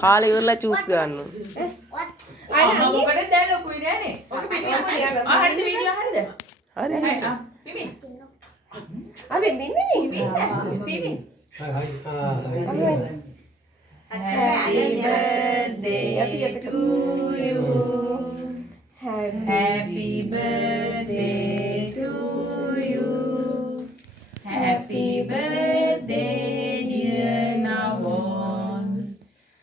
කාලේ ඉවරලා චූස් ගන්න. අම්මා මොකටද දැන් ලොකුයි නෑනේ. ඔක පිටිය හරිද වීඩියෝ හරිද? හරි. පිමි. අපි බින්නේ පිමි. Hai. Happy birthday to you. Happy birthday to you. Happy birthday dear Nawon.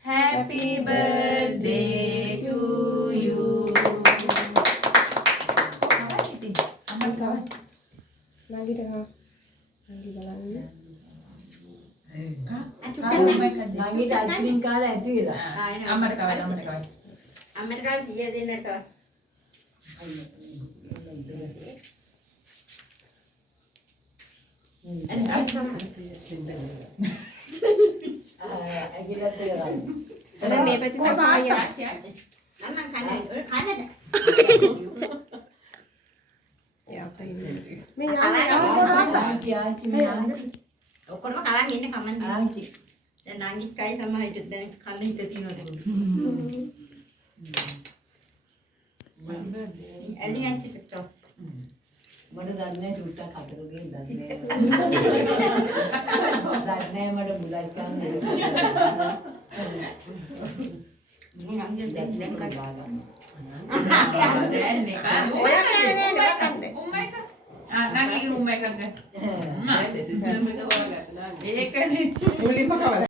Happy birthday to you. Aman kawan. lagi dengan lagi බලන්න. නංගිට අයිස්ක්‍රීම් කාලා ඇති වෙලා. අම්මට කවයි අම්මට කවයි. අම්මට කාලා 100 දෙන්නට. ඇගිලත් ඒවා. එතන මේ පැත්තේ තමයි මම කන්නේ ඔය කන්නද? මේ ඔක්කොම කලන් ඉන්නේ කමන්නේ. ආන්ටි. දැන් නංගිත් කයි තමයි හිට දැන් කන්න හිට තියෙනවද? ඇලි අන්තිට තෝ. මට දන්නේ චුට්ටක් අතරගේ දන්නේ. දන්නේ මට මුලයි කන්නේ. මේ නංගිත් දැන් කන්න. දැන් නේ ඔය කන්නේ ඔය කන්නේ. උම්මයික. නංගිගේ උම්මයික ගන්න. සිස්ටම් එක හොයාගන්න. ඒකනේ මුලින්ම කවලා